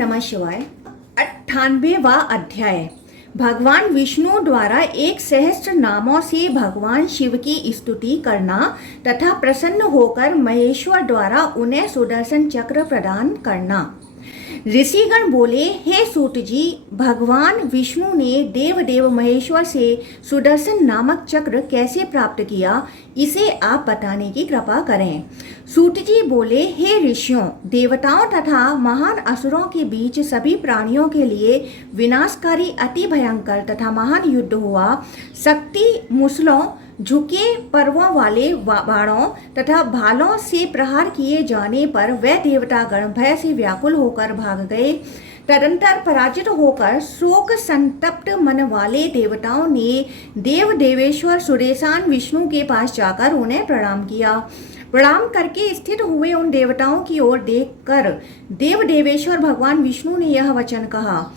नमः शिवाय। 98वां अध्याय। भगवान विष्णु द्वारा एक सहस्त्र नामों से भगवान शिव की स्तुति करना तथा प्रसन्न होकर महेश्वर द्वारा उन्हें सुदर्शन चक्र प्रदान करना। ऋषिगण बोले, हे सूत जी, भगवान विष्णु ने देव महेश्वर से सुदर्शन नामक चक्र कैसे प्राप्त किया, इसे आप बताने की कृपा करें। सूत जी बोले, हे ऋषियों, देवताओं तथा महान असुरों के बीच सभी प्राणियों के लिए विनाशकारी अति भयंकर तथा महान युद्ध हुआ। शक्ति मूसलों, झुके पर्वों वाले बाणों तथा भालों से प्रहार किए जाने पर वे देवतागण भय से व्याकुल होकर भाग गए। तदंतर पराजित होकर शोक संतप्त मन वाले देवताओं ने देवेश्वर सुरेशान विष्णु के पास जाकर उन्हें प्रणाम किया। प्रणाम करके स्थित हुए उन देवताओं की ओर देखकर देवेश्वर भगवान विष्णु ने यह वचन कहा,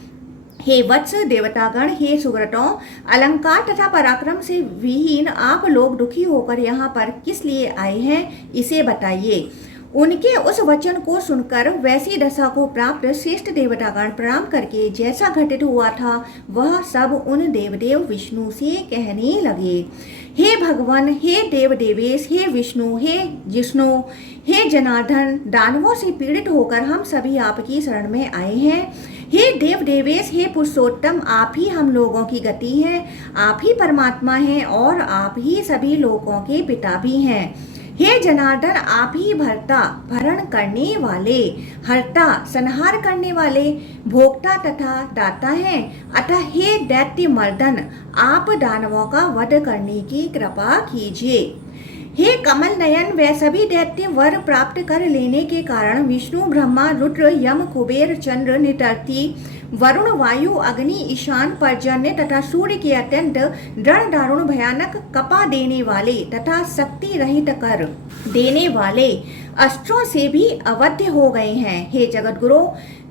हे वत्स देवतागण, हे सुव्रतों, अलंकार तथा पराक्रम से विहीन आप लोग दुखी होकर यहाँ पर किस लिए आए हैं, इसे बताइए। उनके उस वचन को सुनकर वैसी दशा को प्राप्त श्रेष्ठ देवतागण प्रणाम करके जैसा घटित हुआ था वह सब उन देवदेव विष्णु से कहने लगे, हे भगवान, हे देवेश, हे विष्णु, हे जिष्णु, हे जनार्दन, दानवों से पीड़ित होकर हम सभी आपकी शरण में आए हैं। हे देवेश, हे पुरुषोत्तम, आप ही हम लोगों की गति हैं, आप ही परमात्मा हैं और आप ही सभी लोगों के पिता भी हैं। हे जनार्दन, आप ही भरता भरण करने वाले, हरता संहार करने वाले, भोक्ता तथा दाता हैं। अतः हे दैत्य मर्दन, आप दानवों का वध करने की कृपा कीजिए। हे कमल नयन, वे सभी दैत्य वर प्राप्त कर लेने के कारण विष्णु, ब्रह्मा, रुद्र, यम, कुबेर, चंद्र, नितर्ति, वरुण, वायु, अग्नि, ईशान, पर्जन्य तथा सूर्य के अत्यंत दृढ़ दारुण भयानक कपा देने वाले तथा शक्ति रहित कर देने वाले अस्त्रों से भी अवध्य हो गए हैं। हे जगत गुरु,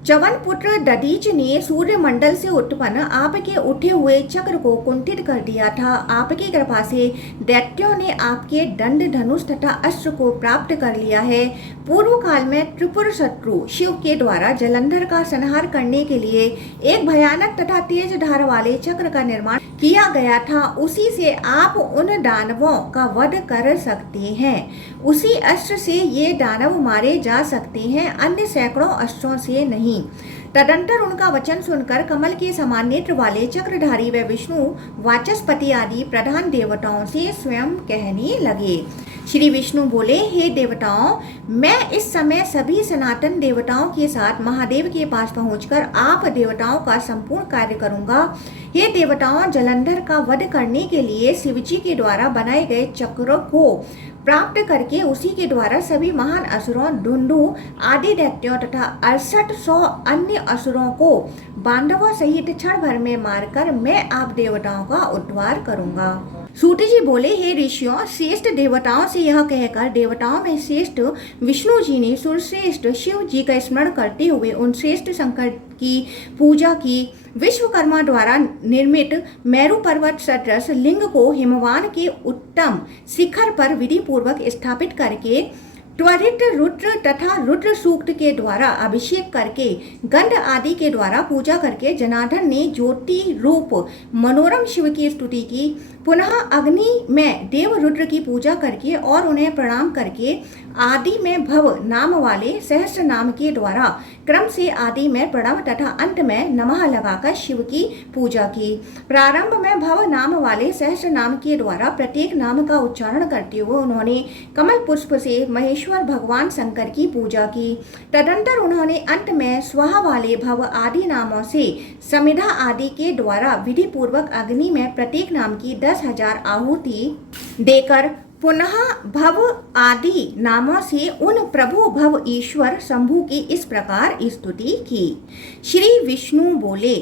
च्यवन पुत्र दधीच ने सूर्य मंडल से उत्पन्न आपके उठे हुए चक्र को कुंठित कर दिया था। आपकी कृपा से दैत्यों ने आपके दंड, धनुष तथा अस्त्र को प्राप्त कर लिया है। पूर्व काल में त्रिपुर शत्रु शिव के द्वारा जलंधर का संहार करने के लिए एक भयानक तथा तेज धार वाले चक्र का निर्माण किया गया था। उसी से आप उन दानवों का वध कर सकते हैं। उसी अस्त्र से ये दानव मारे जा सकते हैं, अन्य सैकड़ों अस्त्रों से नहीं। तदंतर उनका वचन सुनकर कमल के समान नेत्र वाले चक्रधारी व विष्णु, वाचस्पति आदि प्रधान देवताओं से स्वयं कहने लगे। श्री विष्णु बोले, हे देवताओं, मैं इस समय सभी सनातन देवताओं के साथ महादेव के पास पहुंचकर आप देवताओं का संपूर्ण कार्य करूंगा। हे देवताओं, जलंधर का वध करने के लिए शिवजी के द्वारा बनाए गए चक्र को प्राप्त करके उसी के द्वारा सभी महान असुरों, धुंधु आदि दैत्यों तथा 6800 अन्य असुरों को बांधवों सहित क्षण भर में मारकर मैं आप देवताओं का उद्धार करूंगा। सूत जी बोले, हे ऋषियों, श्रेष्ठ देवताओं से यह कहकर देवताओं में श्रेष्ठ विष्णु जी ने सुरश्रेष्ठ शिव जी का स्मरण करते हुए उन श्रेष्ठ शंकर की पूजा की। विश्वकर्मा द्वारा निर्मित मेरु पर्वत सदृश लिंग को हिमवान के उत्तम शिखर पर विधि पूर्वक स्थापित करके त्वरित रुद्र तथा रुद्र सूक्त के द्वारा अभिषेक करके गंध आदि के द्वारा पूजा करके जनार्दन ने ज्योति रूप मनोरम शिव की स्तुति की। पुनः अग्नि में देव रुद्र की पूजा करके और उन्हें प्रणाम करके आदि में भव नाम वाले सहस्त्र नाम के द्वारा क्रम से आदि में प्रणव तथा अंत में नमः लगाकर शिव की पूजा की। प्रारंभ में भव नाम वाले सहस्त्र नाम के द्वारा प्रत्येक नाम का उच्चारण करते हुए उन्होंने कमल पुष्प से महेश्वर भगवान शंकर की पूजा की। तदंतर उन्होंने अंत में स्वाहा वाले भव आदि नामों से समिधा आदि के द्वारा विधि पूर्वक अग्नि में प्रत्येक नाम की 10,000 आहुति देकर पुनः भव आदि नामों से उन प्रभु भव ईश्वर शंभु की इस प्रकार स्तुति की। श्री विष्णु बोले,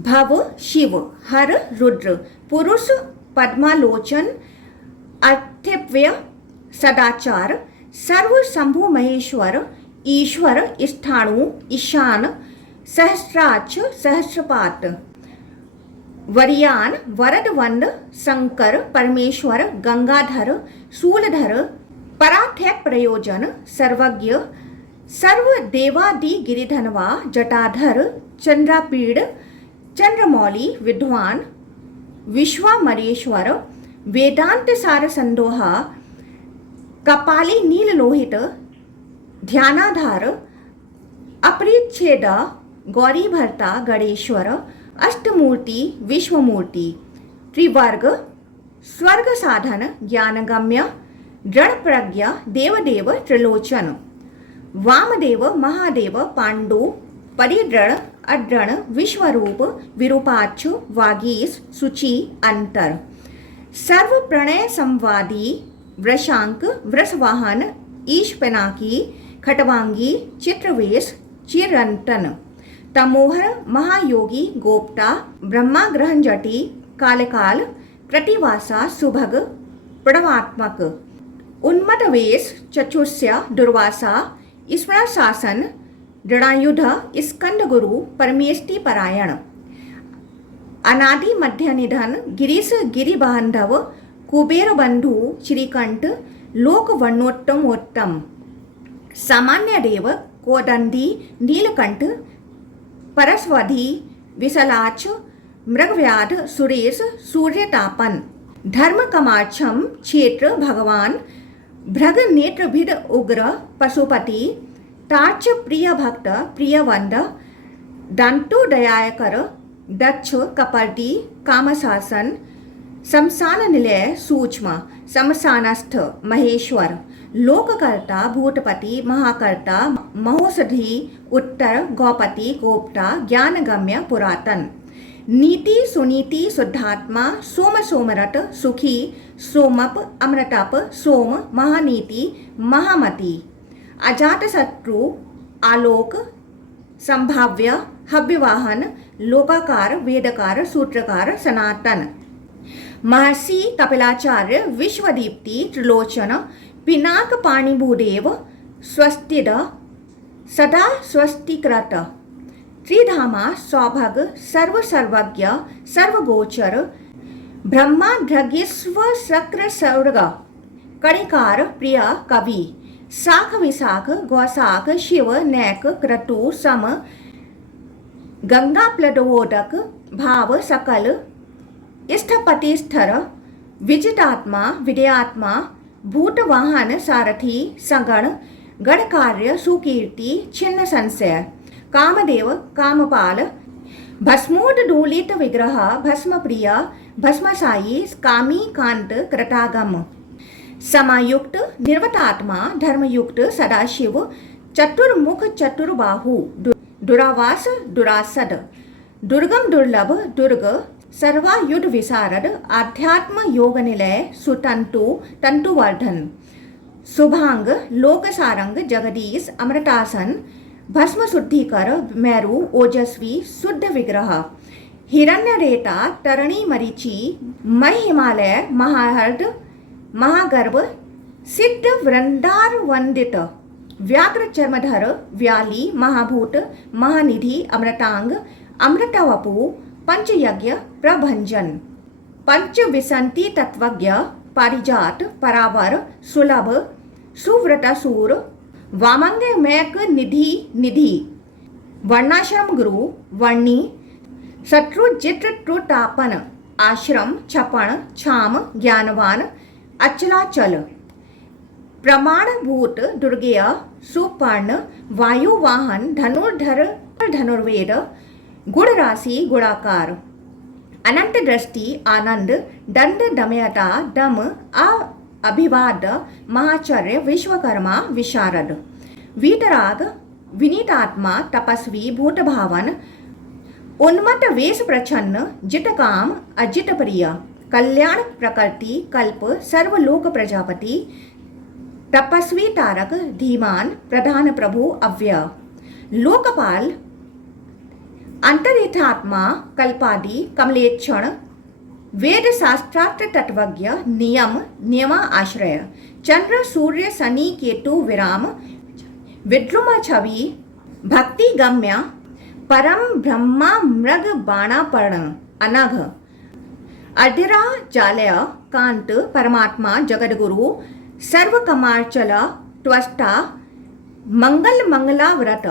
भव शिव, हर रुद्र, पुरुष पद्मालोचन, अर्थिव्य, सदाचार, सर्व शंभु महेश्वर, ईश्वर, स्थाणु, ईशान, सहस्राक्ष, सहस्रपात, वरियान, वरदवंद, शंकर, परमेश्वर, गंगाधर, शूलधर, पराथय प्रयोजन, सर्वज्ञ, सर्व देवादि गिरिधनवा जटाधर चंद्रापीड़ चंद्रमौली विद्वान विश्वामरेश्वर वेदांत सार संदोहा कपाली नील लोहित ध्यानाधार अपरिच्छेद गौरी भरता गणेश्वर अष्टमूर्ति विश्वमूर्ति त्रिवर्ग स्वर्ग साधन ज्ञानगम्य दृढ़ प्रज्ञा देवदेव त्रिलोचन वामदेव महादेव पांडु परिदृढ़ अदृढ़ विश्वरूप विरूपाक्ष वागीश सुचि अंतर सर्व प्रणय संवादी वृषांक वृषवाहन ईश पिनाकी खटवांगी चित्रवेश चिरंतन तमोहर महायोगी गोप्ता ब्रह्मा ग्रहण जटी कालकाल प्रतिवासा सुभग प्रणवात्मक उन्मत्तवेश चतुष्य दुर्वासा ईश्वर शासन दृढ़ायुध स्कंद गुरु परमेष्टि परायण अनादि मध्य निधन गिरीश गिरि बांधव कुबेर बंधु श्रीकंठ लोक वर्णोत्तमोत्तम सामान्य देव कोदंडी नीलकंठ परस्वधी विशलाक्ष मृगव्याध सुरेश सूर्यतापन धर्म कमाक्षम क्षेत्र भगवान भृग नेत्रभिद उग्र पशुपति तार्च प्रिय भक्त प्रियवंद दंतु दयाकर दक्ष कपर्दी कामशासन शमशान निलय सूक्ष्म शमशानस्थ महेश्वर लोककर्ता भूतपति महाकर्ता महोषधि उत्तर गौपति गोप्ता ज्ञानगम्य पुरातन नीति सुनीति शुद्धात्मा सोम सोमरत सुखी सोमप अमृतप सोम महानीति महामति अजात शत्रु आलोक संभाव्य हव्यवाहन लोकाकार वेदकार सूत्रकार सनातन महर्षि कपिलाचार्य विश्वदीप्ति त्रिलोचन पिनाक पाणिभूदेव स्वस्तिद सदा स्वस्तिकृत त्रिधामा सौभग सर्वसर्वज्ञ सर्वगोचर ब्रह्मा ध्रगेश्व शक्र सर्ग कणिकार प्रिय कवि शाख विशाख गौशाख शिव नैक क्रतु सम गंगा प्लडोदक भाव सकल स्थपतिस्थर विजितात्मा विदयात्मा भूतवाहन सारथी सगण गणकार्य सुकीर्ति छिन्न संशय कामदेव कामपाल भस्मोद्दोलित विग्रह भस्मप्रिय भस्मसायी कामी कांत कृतागम समायुक्त निर्वतात्मा धर्मयुक्त सदाशिव चतुर्मुख चतुर्बाहु दुरावास दुरासद दुर्गम दुर्लभ दुर्ग सर्वायुध विशारद आध्यात्म योग निलय सुतंतु तंतुवर्धन शुभांग लोकसारंग जगदीश अमृतासन भस्म शुद्धिकर मेरु ओजस्वी शुद्ध विग्रह हिरण्य रेता तरणी मरीचि मय हिमालय महाहर्द महागर्भ सिद्ध वृंदार वंदित व्याघ्र चर्मधर व्याली महाभूत महानिधि अमृतांग अमृतवपु पंचयज्ञ प्रभंजन पंच विसंति तत्वज्ञ पारिजात परावर सुलभ सुव्रतासूर वामंग मैक निधि निधि वर्णाश्रम गुरु वर्णी शत्रु चित्र त्रुतापन आश्रम छपण छाम ज्ञानवान अचलाचल प्रमाणभूत दुर्गेय सुपर्ण वायुवाहन धनुर्धर धनुर्वेद गुण राशि गुणाकार अनंत दृष्टि आनंद दंड दमयता दम अभिवाद महाचर्य विश्वकर्मा विशारद वीतराग विनीतात्मा तपस्वी भूतभावन उन्मत्त वेश प्रच्छन्न जितकाम अजित प्रिय कल्याण प्रकृति कल्प सर्वलोक प्रजापति तपस्वी तारक धीमान प्रधान प्रभु अव्यय लोकपाल अंतरिथात्मा कल्पादि कमलेक्षण वेद शास्त्रार्थ तत्वज्ञ नियम नियमा आश्रय चंद्र सूर्य शनि केतु विराम विद्रुम छवि भक्ति गम्य परम ब्रह्मा मृग बाणापर्ण अनघ अर्धिरा जालय कांत परमात्मा जगद्गुरु सर्वकमार्चल त्वष्टा मंगल मंगला व्रत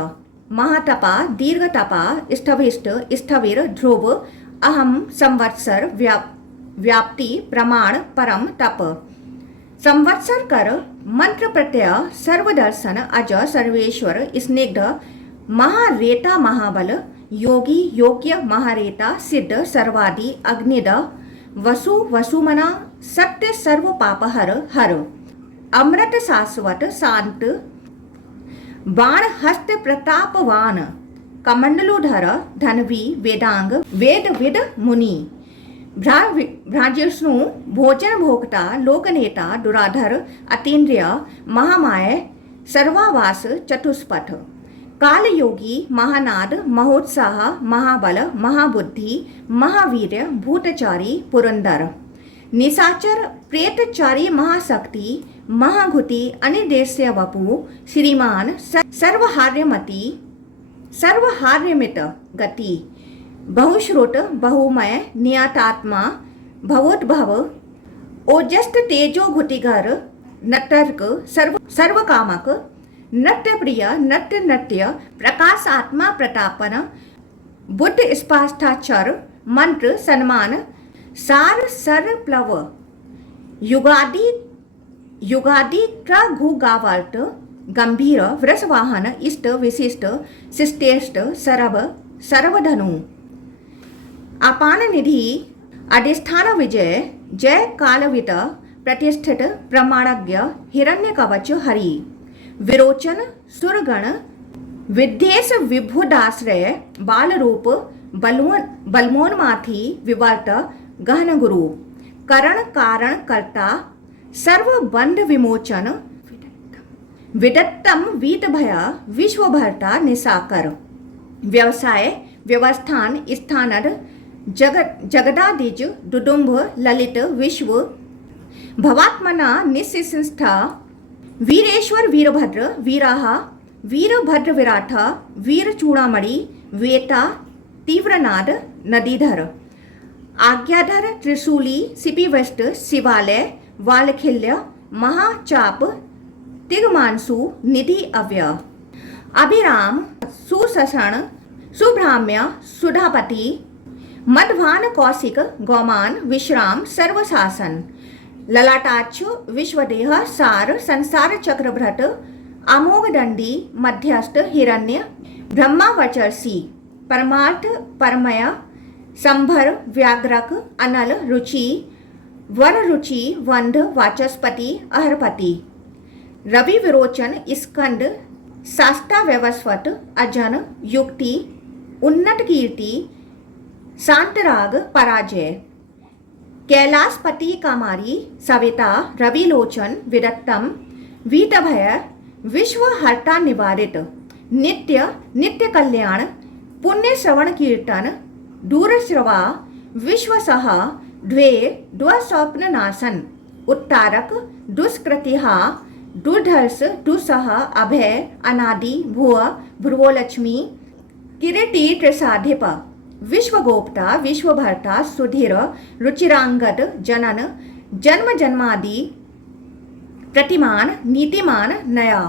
महातपा दीर्घतपा स्थविष्ट स्थविर ध्रुव अहम संवत्सर व्याप्ति प्रमाण परम तप संवत्सर कर मंत्र प्रत्यय सर्वदर्शन अज सर्वेश्वर स्निग्ध महारेता महाबल योगी योग्य महारेता सिद्ध सर्वादि अग्निद वसु वसुमना सत्य सर्व पाप हर हर अमृत शाश्वत शांत बाण हस्त प्रतापवान कमंडलुधर धनवी वेदांग वेद विद मुनि भ्राजिष्णु भोजन भोक्ता लोकनेता दुराधर अतीन्द्रिय महामाय सर्वावास चतुष्पथ काल योगी महानाद महोत्साह महाबल महाबुद्धि महावीर्य भूतचारी पुरंदर निशाचर प्रेतचारी महाशक्ति महाघुति अनिर्देश्य वपु श्रीमान सर्वहार्यमति सर्वहार्यमित गति बहुश्रुत बहुमय नियतात्मा भवोद्भव ओजस्त तेजो घुटिगर नटर्क सर्वकामक नट्य प्रिय नट्य नट्य प्रकाशात्मा प्रतापन बुद्ध स्पाष्टाचर मंत्र सन्मान सार सर प्लव युगादि युगादि क्रघुगावर्त गंभीर वृषवाहन इष्ट विशिष्ट शिष्टेष्ट सरभ सर्वधनु अपान निधि अधिष्ठान विजय जय कालवित प्रतिष्ठित प्रमाणज्ञ हिरण्य कवच हरि विरोचन सुरगण विद्येश विभुदाश्रय बालरूप बलमोन्माथी विवर्त गहन गुरु करण कारण कर्ता सर्व बंध विमोचन विदत्तम वीत भय विश्वभर्ता निसाकर व्यवसाय व्यवस्थान स्थानद जगदादिज दुदुम्भ ललित विश्व भवात्मना निस्सिंस्था वीरेश्वर वीरभद्र वीराह वीरभद्र विराट वीर चूड़ामणि वेता तीव्रनाद नदीधर आज्ञाधर त्रिशूली सिपिवष्ट शिवालय वालखिल्य महाचाप तिगमांसु निधि अव्य अभिराम सुसषण सुब्राह्म्य सुधापति मध्वान कौशिक गौमान विश्राम सर्वशासन ललाटाक्ष विश्वदेह सार संसार चक्रभ्रत अमोघदंडी मध्यस्थ हिरण्य ब्रह्मावचर्षि परमार्थ परमय संभर व्याघ्रक अनल रुचि वर रुचि वंध वाचस्पति अहरपति रवि विरोचन स्कंद शास्ता व्यवस्वत अजन युक्ति उन्नत कीर्ति शांतराग पराजय कैलाशपति कामारी सविता रविलोचन विदत्तम वीतभय विश्वहर्ता निवारित नित्य नित्य कल्याण पुण्य श्रवण कीर्तन दूरश्रवा विश्वसह द्वे द्वस्वप्न नाशन उत्तारक दुष्कृतिहा दुर्धर्ष दुसह अभय अनादि भुव भ्रुवोलक्ष्मी किरीटी त्रिसाधिप विश्वगोप्ता विश्वभर्ता सुधीर रुचिरांगद जनन जन्म जन्मादि प्रतिमान नीतिमान नया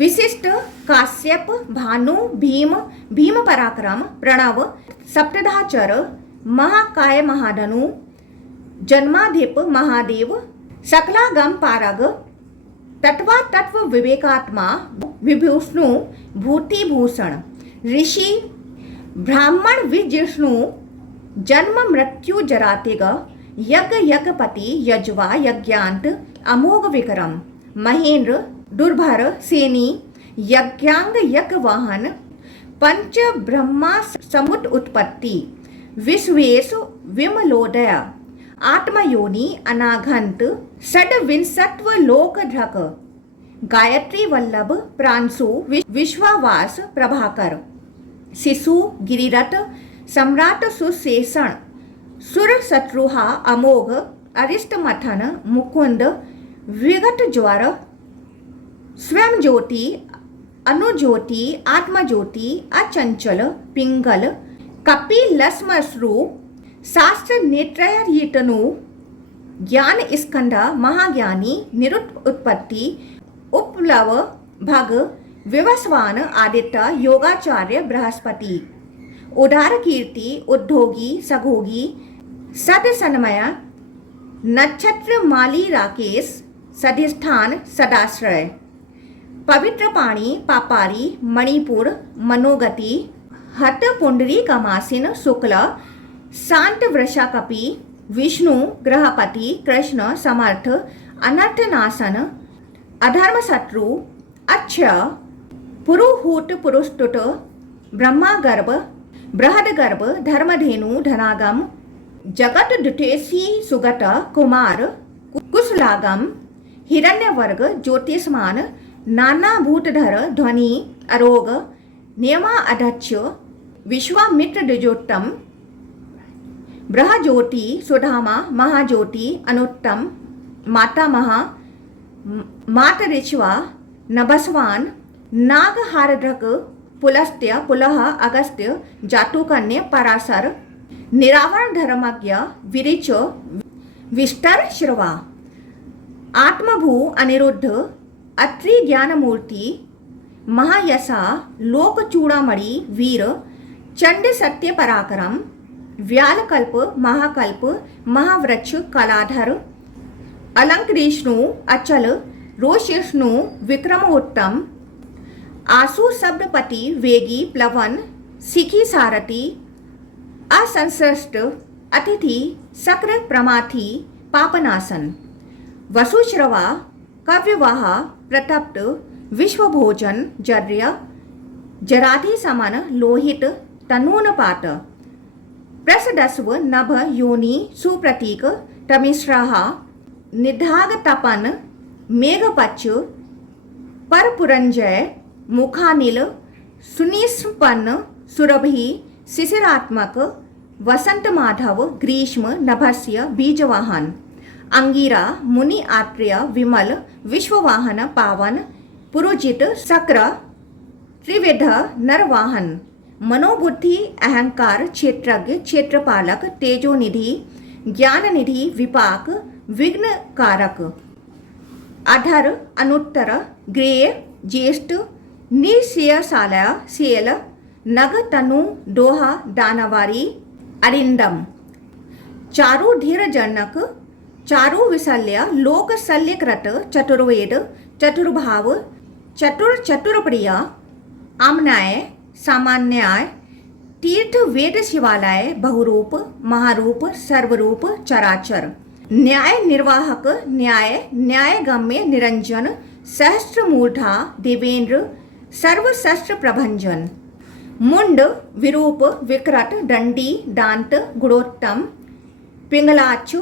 विशिष्ट काश्यप भानु भीम भीम पराक्रम प्रणव सप्तधाचर महाकाय महाधनु जन्माधिप महादेव सकलागम पारग तत्वा तत्व विवेकात्मा विभूषणु भूतिभूषण ऋषि ब्राह्मण विजिष्णु जन्म मृत्यु जरातिग यज्ञ यज्ञपति यज्वा यज्ञांत अमोघ विक्रम महेंद्र दुर्भर सेनी यज्ञांग यज्ञ वाहन पंच ब्रह्मा समुद्र उत्पत्ति विश्वेश विमलोदय आत्मयोनि अनाघंत षड्विंशत्व लोकधृक गायत्री वल्लभ प्रांशु विश्वावास प्रभाकर शिशु गिरिरथ सम्राट सुशेषण सुर शत्रुहा अमोघ अरिष्ट मथन मुकुंद विगत ज्वर स्वयं ज्योति अनुज्योति आत्मज्योति अचंचल पिंगल कपिलश्मश्रु शास्त्र नेत्रयीतनु ज्ञान स्कंद महाज्ञानी निरुत उत्पत्ति उपलव भग विवस्वान आदित्य योगाचार्य बृहस्पति उदार कीर्ति उद्योगी सघोगी सदसन्मय नक्षत्र माली राकेश सधिष्ठान सदाश्रय पवित्र पाणी पापारी मणिपुर मनोगति हत पुंडरी कमासिन शुक्ल शांत वृषाकपि विष्णु ग्रहपति कृष्ण समर्थ अनर्थनाशन अधर्म शत्रु अक्षय पुरुहूत पुरुष्टुत ब्रह्मा गर्भ बृहद गर्भ धर्मधेनु धनागम जगत दुटेसी सुगत कुमार कुशलागम हिरण्यवर्ग ज्योतिष्मान नाना भूतधर ध्वनि अरोग नियमा अध्यक्ष विश्वामित्र द्विजोत्तम बृहज्योति सुधामा महाज्योति अनुत्तम माता महा मातरिच्वा नभस्वान नागहारधक पुलस्त्य पुलह अगस्त्य जातुकन्य पराशर निरावरण धर्मज्ञ विरिच विस्तर श्रवा आत्मभू अनिरुद्ध अत्रि ज्ञानमूर्ति महायसा लोकचूड़ामणि वीर चंड सत्य पराक्रम व्यालकल्प महाकल्प महावृक्ष कलाधर अलंकृष्णु अचल रोषिष्णु विक्रमोत्तम आसु शब्दपति वेगी प्लवन सिखी सारथी असंसृष्ट अतिथि सक्र प्रमाथि पापनाशन वसुश्रवा कव्यवाह प्रतप्त विश्वभोजन जर्य जराधि समन लोहित तनूनपात प्रसदस्व नभ योनि सुप्रतीक तमिश्रः निधाग तपन मेघपच्च परपुरंजय मुखानिल सुनिष्पन्न सुरभि शिशिरात्मक वसंत माधव ग्रीष्म नभस्य बीजवाहन अंगिरा मुनि आत्रेय विमल विश्ववाहन पावन पुरोजित सक्र त्रिविध नरवाहन मनोबुद्धि अहंकार क्षेत्रज्ञ क्षेत्रपालक तेजोनिधि ज्ञाननिधि विपाक विघ्न कारक अधर अनुत्तर ग्रेय ज्येष्ठ निशयशाला शेल नग तनु दोहा दानवारी अरिंदम चारु धीर जनक चारु विशल्य लोक शल्यकृत चतुर्वेद चतुर्भाव चतुर्प्रिय आमनाय सामान्याय तीर्थ वेद शिवालय बहुरूप महारूप सर्वरूप चराचर न्याय निर्वाहक न्याय न्यायगम्य निरंजन सहस्त्र मूर्धा देवेंद्र सर्वशस्त्र प्रभंजन मुंड विरूप विकृत दंडी दांत गुणोत्तम पिंगलाच्छ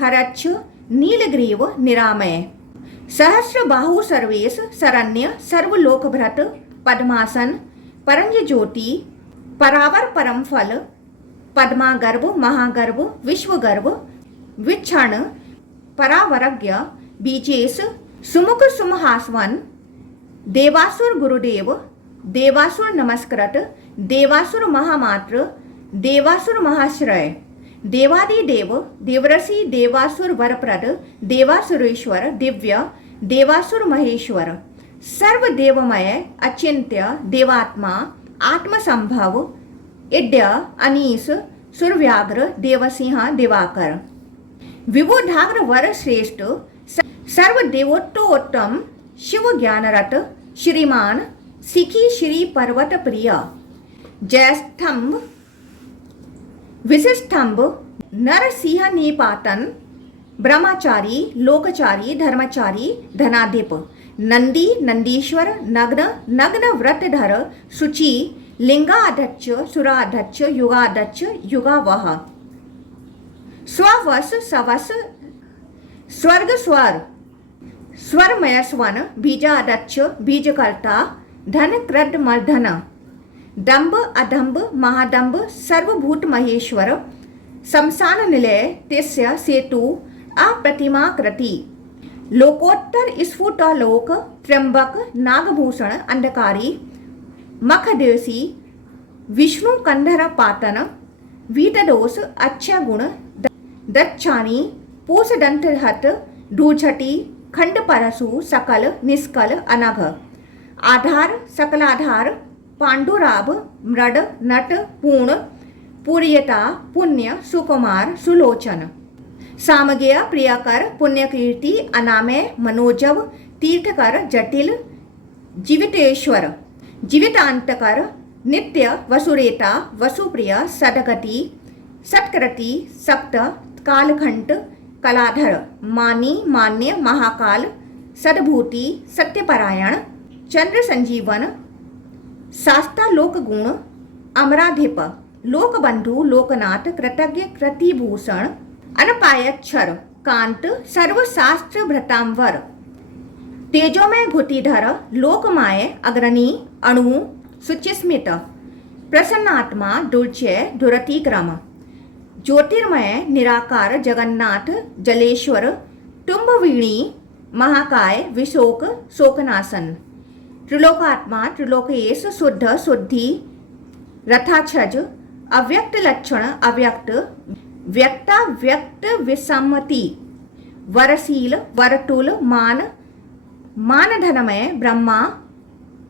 हरच्छ नीलग्रीव निरामय सहस्र बाहु सर्वेश शरण्य सर्वलोकभृत पद्मासन परंज ज्योति परावर परम फल पद्मागर्भ महागर्भ विश्वगर्भ विक्षण परावरज्ञ बीजेश सुमुख सुमहास्वन देवासुर गुरुदेव देवासुर नमस्कृत देवासुर महामात्र देवासुर महाश्रय देवादिदेव देवरसी देवासुर वरप्रद देवासुरेश्वर दिव्य देवासुर महेश्वर सर्वदेवमय अचिंत्य देवात्मा आत्मसंभव इड्य अनीस सुरव्याघ्र देवसिंह दिवाकर विबुधाग्र वर श्रेष्ठ सर्वदेवोत्तोत्तम शिव ज्ञानरत श्रीमान सिखी श्री पर्वत प्रिय जयस्तंभ विशिष्टंभ नरसिंह निपातन ब्रह्मचारी लोकचारी धर्मचारी धनाधिप नंदी नंदीश्वर नग्न नग्न व्रतधर शुचि लिंगाध्यक्ष सुराध्यक्ष युगाध्यक्ष युगावह स्ववस सवस स्वर्ग स्वर स्वरमय स्वन बीजाध्यक्ष बीजकर्ता धन क्रद मर्धन दंभ अदंभ महादंभ सर्वभूत महेश्वर शमशान निलय तिस्य सेतु अप्रतिमाकृति लोकोत्तर स्फुटलोक त्र्यंबक नागभूषण अंधकारी मखदेसी विष्णु कंधर पातन वीतदोष अच्छा गुण दक्षाणी पूषदंतहत दूझटी खंड परसु सकल निष्कल अनघ आधार सकलाधार पांडुराभ मृड नट पूर्ण पूर्यता पुण्य सुकुमार सुलोचन सामगेय प्रियकर पुण्यकीर्ति अनामय मनोजव तीर्थकर जटिल जीवितेश्वर जीवितांतकर नित्य वसुरेता वसुप्रिय सदगति सत्कृति सप्त कालखंड कलाधर मानी मान्य महाकाल सद्भूति सत्यपरायण चंद्र संजीवन शास्ता लोकगुण अमराधिप लोकबंधु लोकनाथ कृतज्ञ कृतिभूषण अनपायक्षर कांत सर्वशास्त्र भृतांवर तेजोमय घुतिधर लोकमाय अग्रणी अणु सुचिस्मित प्रसन्नात्मा दुर्चय दुरतिक्रम ज्योतिर्मय निराकार जगन्नाथ जलेश्वर तुम्बवीणी महाकाय विशोक शोकनाशन त्रिलोकात्मा त्रिलोकेश शुद्ध शुद्धि रथाक्षज अव्यक्त लक्षण अव्यक्त व्यक्ता व्यक्त विसम्मति वरशील वरतुल मान मानधनमय ब्रह्मा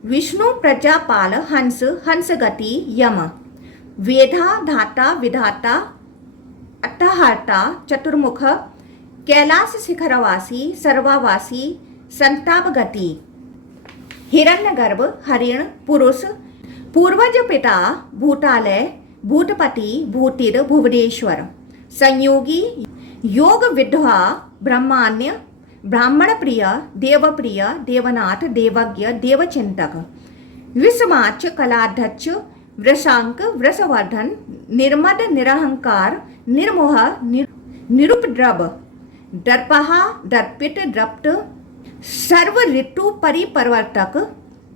विष्णु प्रजापाल हंस हंसगति यम वेधा धाता विधाता अट्टहार्ता चतुर्मुख कैलास शिखरवासी सर्वावासी संतापगति हिरण्यगर्भ हरिण पुरुष पूर्वज पिता भूतालय भूतपति भूतिर भुवनेश्वर संयोगी योग विद्वा ब्रह्मान्य ब्राह्मण प्रिय देवप्रिय देवनाथ देवज्ञ देवचिंतक विस्माच कलाध्यक्ष वृषांक वृषवर्धन निर्मद निरहंकार निर्मोह निरुपद्रव दर्पहा दर्पित द्रप्त सर्व ऋतु परिपरिवर्तक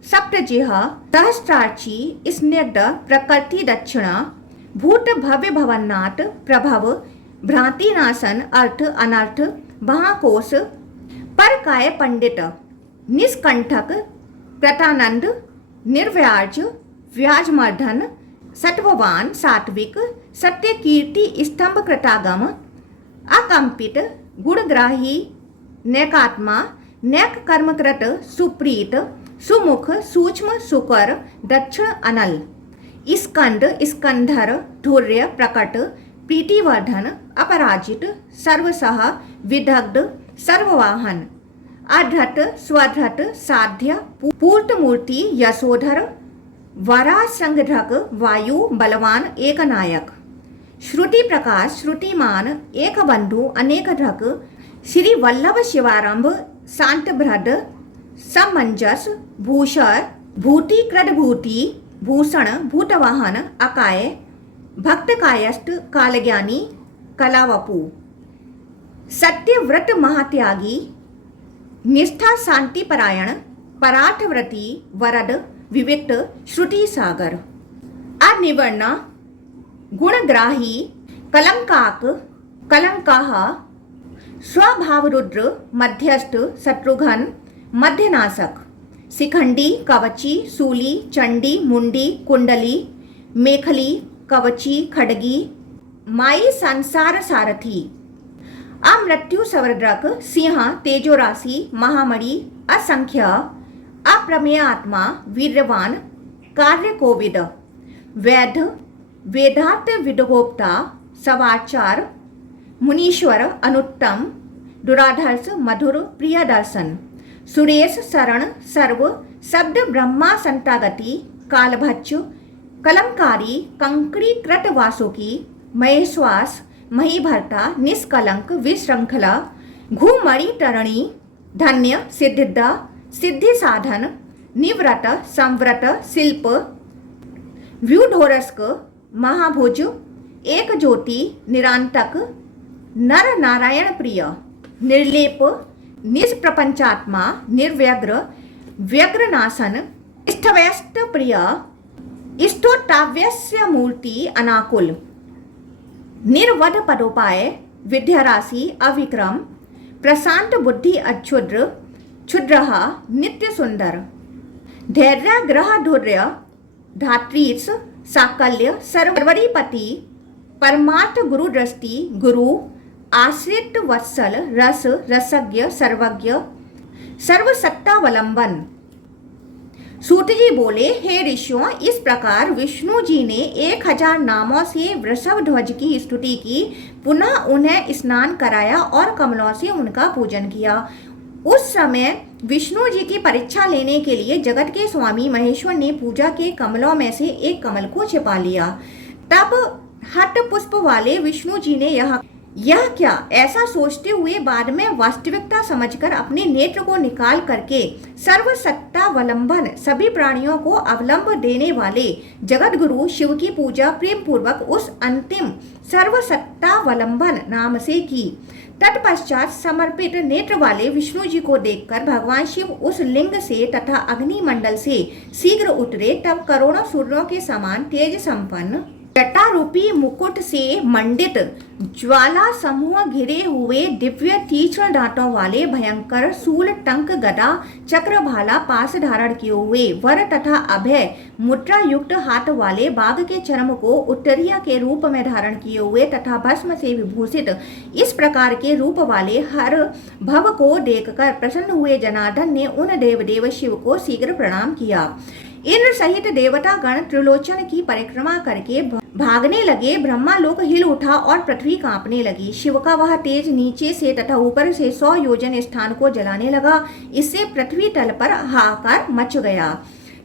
सप्तजिह सहस्त्रार्ची स्निग्ध प्रकृति दक्षिणा भूत भव्य भवन्नाथ प्रभव भ्रांतिनाशन अर्थ अनर्थ महाकोश परकाय पंडित निष्कंठक प्रतानंद निर्व्याज व्याजमर्धन सत्ववान सात्विक सत्य कीर्ति स्तंभ कृतागम अकंपित गुणग्राही नैकात्मा नैक कर्मकृत सुप्रीत सुमुख सूक्ष्म सुकर दक्षिण अनल स्कंद स्कंधर धुर्य प्रकट प्रीतिवर्धन अपराजित सर्वसह विदग्ध सर्ववाहन अधृत स्वधृत साध्य पूर्तमूर्ति यशोधर वरासंगधक वायु बलवान एकनायक श्रुति प्रकाश श्रुतिमान एक बंधु अनेकधक श्री वल्लभ शिवारंभ शांतभ्रद समंजस भूषण भूति कृतभूति भूषण भूतवाहन अकाय भक्तकायस्त कालज्ञानी कलावपु सत्यव्रत महात्यागी निष्ठा शांतिपरायण परार्थव्रती वरद विविक्त श्रुति सागर अनिवर्ण गुणग्राही कलंकाक कलंकाह स्वभावरुद्र मध्यस्थ शत्रुघ्न मध्यनाशक शिखंडी कवची सूली चंडी मुंडी कुंडली मेखली कवची खड़गी माई संसार सारथी अमृत्यु सवर्द्रक सिंह तेजोराशि महामणि असंख्य अप्रमेय आत्मा वीर्यवान कार्य कोविद वैध वेदार्थ विदगोप्ता सवाचार मुनीश्वर अनुत्तम दुराधर्ष मधुर प्रिय दर्शन सुरेश शरण सर्व शब्द ब्रह्मा संतागति कालभच्च कलंकारी कंकड़ी कृत वासुकी महेश्वास महीभर्ता निष्कलंक विश्रृंखला घूमणि तरणी धन्य सिद्धिदा सिद्धि साधन निव्रत संव्रत शिल्प व्यूढोरस्क महाभुज एक ज्योति निरांतक नर नारायण प्रिय निर्लेप निष्प्रपंचात्मा निर्व्यग्र व्यग्रनाशन स्थव्यस्त प्रिय इष्टोत्ताव्यस्य मूर्ति अनाकुल निर्वध पदोपाय विद्याराशि अविक्रम प्रशांत बुद्धि अच्छुद्र क्षुद्रः नित्य सुंदर धैर्यग्रह धुर्य धात्रीस साकल्य सर्वरीपति परमार्थ गुरु दृष्टि गुरु आश्रित वत्सल रस रसज्ञ सर्वज्ञ सर्वसत्तावलंबन सूत जी बोले, हे ऋषियों, इस प्रकार विष्णु जी ने 1000 नामों से वृषभ ध्वज की स्तुति की, पुनः उन्हें स्नान कराया और कमलों से उनका पूजन किया। उस समय विष्णु जी की परीक्षा लेने के लिए जगत के स्वामी महेश्वर ने पूजा के कमलों में से एक कमल को छिपा लिया। तब हट पुष्प वाले विष्णु जी ने यह क्या, ऐसा सोचते हुए बाद में वास्तविकता समझकर अपने नेत्र को निकाल करके सर्वसत्तावलंबन, सभी प्राणियों को अवलंब देने वाले जगत गुरु शिव की पूजा प्रेम पूर्वक उस अंतिम सर्वसत्तावलंबन नाम से की। तत्पश्चात समर्पित नेत्र वाले विष्णु जी को देखकर भगवान शिव उस लिंग से तथा अग्निमंडल से शीघ्र उतरे। तब करोड़ों सूर्यों के समान तेज संपन्न जटारूपी मुकुट से मंडित ज्वाला समूह घिरे हुए दिव्य तीक्ष्ण दांतों वाले भयंकर शूल, टंक, गदा, चक्र, भाला, पास धारण किए हुए वर तथा अभय मुद्रा युक्त हाथ वाले बाघ के चर्म को उत्तरीय के रूप में धारण किए हुए तथा भस्म से विभूषित इस प्रकार के रूप वाले हर भव को देखकर प्रसन्न हुए जनार्दन ने उन देवदेव शिव को शीघ्र प्रणाम किया। इंद्र सहित देवता गण त्रिलोचन की परिक्रमा करके भागने लगे। ब्रह्मालोक हिल उठा और पृथ्वी कांपने लगी। शिव का वह तेज नीचे से तथा ऊपर से 100 योजन स्थान को जलाने लगा। इससे पृथ्वी तल पर हाहाकार मच गया।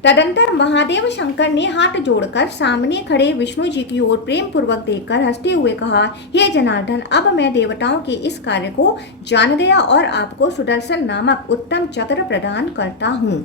तदंतर महादेव शंकर ने हाथ जोड़कर सामने खड़े विष्णु जी की ओर प्रेम पूर्वक देखकर हंसते हुए कहा, हे जनार्दन, अब मैं देवताओं के इस कार्य को जान गया और आपको सुदर्शन नामक उत्तम चक्र प्रदान करता हूँ।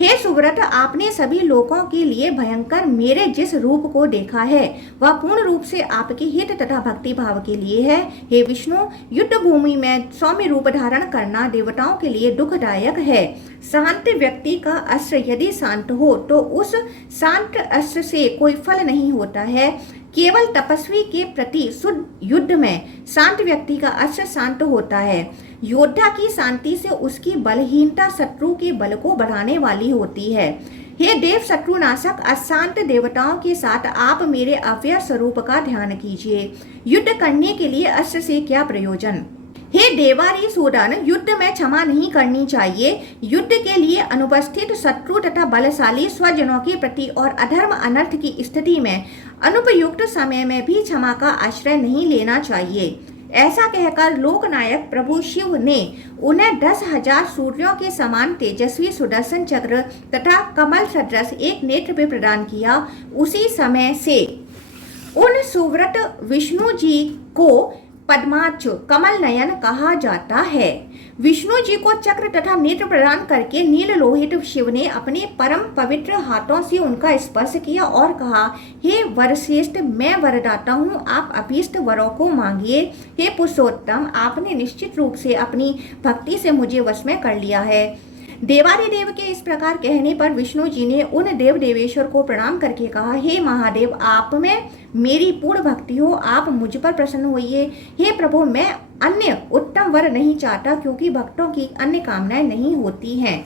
हे सुव्रत, आपने सभी लोगों के लिए भयंकर मेरे जिस रूप को देखा है वह पूर्ण रूप से आपके हित तथा भक्ति भाव के लिए है। हे विष्णु, युद्ध भूमि में सौम्य रूप धारण करना देवताओं के लिए दुखदायक है। शांत व्यक्ति का अस्त्र यदि शांत हो तो उस शांत अस्त्र से कोई फल नहीं होता है। केवल तपस्वी के प्रति शुद्ध युद्ध में शांत व्यक्ति का अस्त्र शांत होता है। योद्धा की शांति से उसकी बलहीनता शत्रु के बल को बढ़ाने वाली होती है। हे देव शत्रुनाशक, अशांत देवताओं के साथ आप मेरे अव्यय स्वरूप का ध्यान कीजिए। युद्ध करने के लिए अस्त्र से क्या प्रयोजन। हे देवारीसूदन, युद्ध में क्षमा नहीं करनी चाहिए। युद्ध के लिए अनुपस्थित शत्रु तथा बलशाली स्वजनों के प्रति और अधर्म अनर्थ की स्थिति में अनुपयुक्त समय में भी क्षमा का आश्रय नहीं लेना चाहिए। ऐसा कहकर लोकनायक प्रभु शिव ने उन्हें 10,000 सूर्यों के समान तेजस्वी सुदर्शन चक्र तथा कमल सदृश एक नेत्र पे प्रदान किया। उसी समय से उन सुव्रत विष्णु जी को पद्माक्ष कमल नयन कहा जाता है। विष्णु जी को चक्र तथा नेत्र प्रदान करके नील लोहित शिव ने अपने परम पवित्र हाथों से उनका स्पर्श किया और कहा, हे वरश्रेष्ठ, मैं वरदाता हूँ, आप अभीष्ट वरों को मांगिए। हे पुरुषोत्तम, आपने निश्चित रूप से अपनी भक्ति से मुझे वश में कर लिया है। देवादिदेव के इस प्रकार कहने पर विष्णु जी ने उन देव देवेश्वर को प्रणाम करके कहा, हे महादेव, आप में मेरी पूर्ण भक्ति हो, आप मुझ पर प्रसन्न होइए। हे प्रभु, मैं अन्य उत्तम वर नहीं चाहता, क्योंकि भक्तों की अन्य कामनाएं नहीं होती हैं।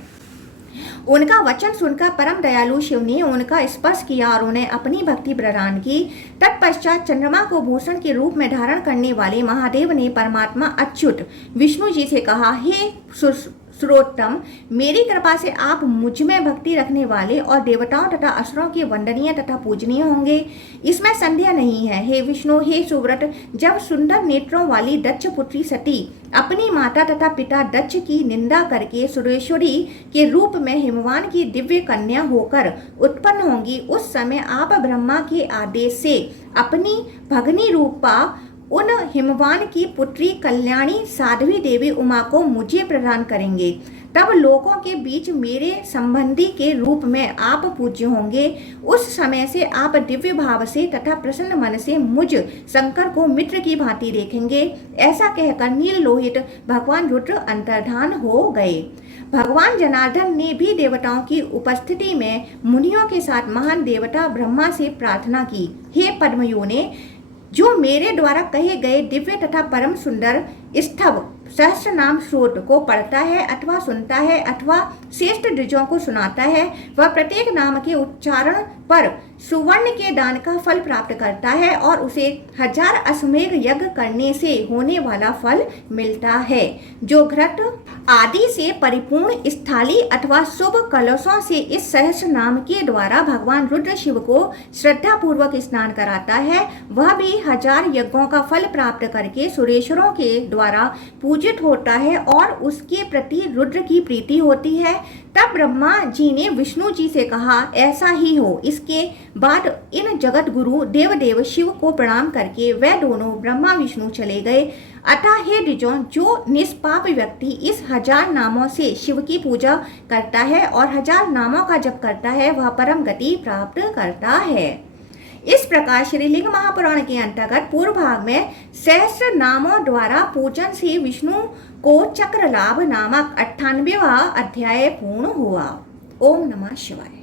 उनका वचन सुनकर परम दयालु शिव ने उनका स्पर्श किया और उन्हें अपनी भक्ति प्रदान की। तत्पश्चात चंद्रमा को भूषण के रूप में धारण करने वाले महादेव ने परमात्मा अच्युत विष्णु जी से कहा, हे सर्वोत्तम, मेरी कृपा से आप मुझ में भक्ति रखने वाले और देवताओं तथा असुरों के वंदनीय तथा पूजनीय होंगे, इसमें संदेह नहीं है। हे विष्णु, हे सुव्रत, जब सुंदर नेत्रों वाली दक्ष पुत्री सती अपनी माता तथा पिता दक्ष की निंदा करके सुरेश्वरी के रूप में हिमवान की दिव्य कन्या होकर उत्पन्न होंगी, उस समय आप ब्रह्मा के आदेश से अपनी भगनी रूपा उन हिमवान की पुत्री कल्याणी साध्वी देवी उमा को मुझे प्रदान करेंगे। तब लोगों के बीच मेरे संबंधी के रूप में आप पूज्य होंगे। उस समय से आप दिव्य भाव से तथा प्रसन्न मन से मुझ शंकर को मित्र की भांति देखेंगे। ऐसा कहकर नील लोहित भगवान रुद्र अंतर्धान हो गए। भगवान जनार्दन ने भी देवताओं की उपस्थिति में मुनियों के साथ महान देवता ब्रह्मा से प्रार्थना की, हे पद्मयोने, जो मेरे द्वारा कहे गए दिव्य तथा परम सुंदर स्तव सहस्त्र नाम स्रोत को पढ़ता है अथवा सुनता है अथवा श्रेष्ठ द्विजों को सुनाता है, वह प्रत्येक नाम के उच्चारण पर सुवर्ण के दान का फल प्राप्त करता है और उसे 1000 अश्वमेध यज्ञ करने से होने वाला फल मिलता है। जो घृत आदि से परिपूर्ण स्थाली अथवा शुभ कलशों से इस सहस्त्र नाम के द्वारा भगवान रुद्र शिव को श्रद्धा पूर्वक स्नान कराता है, वह भी 1000 यज्ञों का फल प्राप्त करके सुरेश्वरों के द्वारा पूजित होता है और उसके प्रति रुद्र की प्रीति होती है। तब ब्रह्मा जी ने विष्णु जी से कहा, ऐसा ही हो। इसके बाद इन जगत गुरु देवदेव शिव को प्रणाम करके वे दोनों ब्रह्मा विष्णु चले गए। अतः हे द्विजों, जो निष्पाप व्यक्ति इस 1000 नामों से शिव की पूजा करता है और 1000 नामों का जप करता है, वह परम गति प्राप्त करता है। इस प्रकार श्रीलिंग महापुराण के अंतर्गत पूर्व भाग में सहस्त्र नामों द्वारा पूजन से विष्णु को चक्र लाभ नामक 98वां अध्याय पूर्ण हुआ। ओम नमः शिवाय।